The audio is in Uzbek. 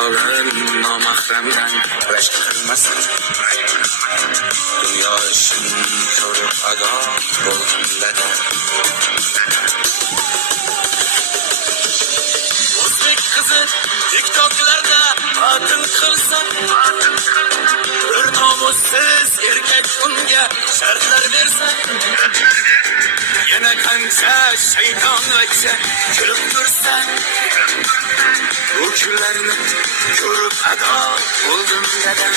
ayolin nomahramdan rashk qilmasin. Dunyo ishin ko'rib ado bo'lganda o'zbek qizi TikToklarda patin qilsa, bir nomussiz erkak unga shartlar bersa, yana qancha shayton vaqti kulib tursa, bu kunlarni ko'rib ado bo'ldim dadam.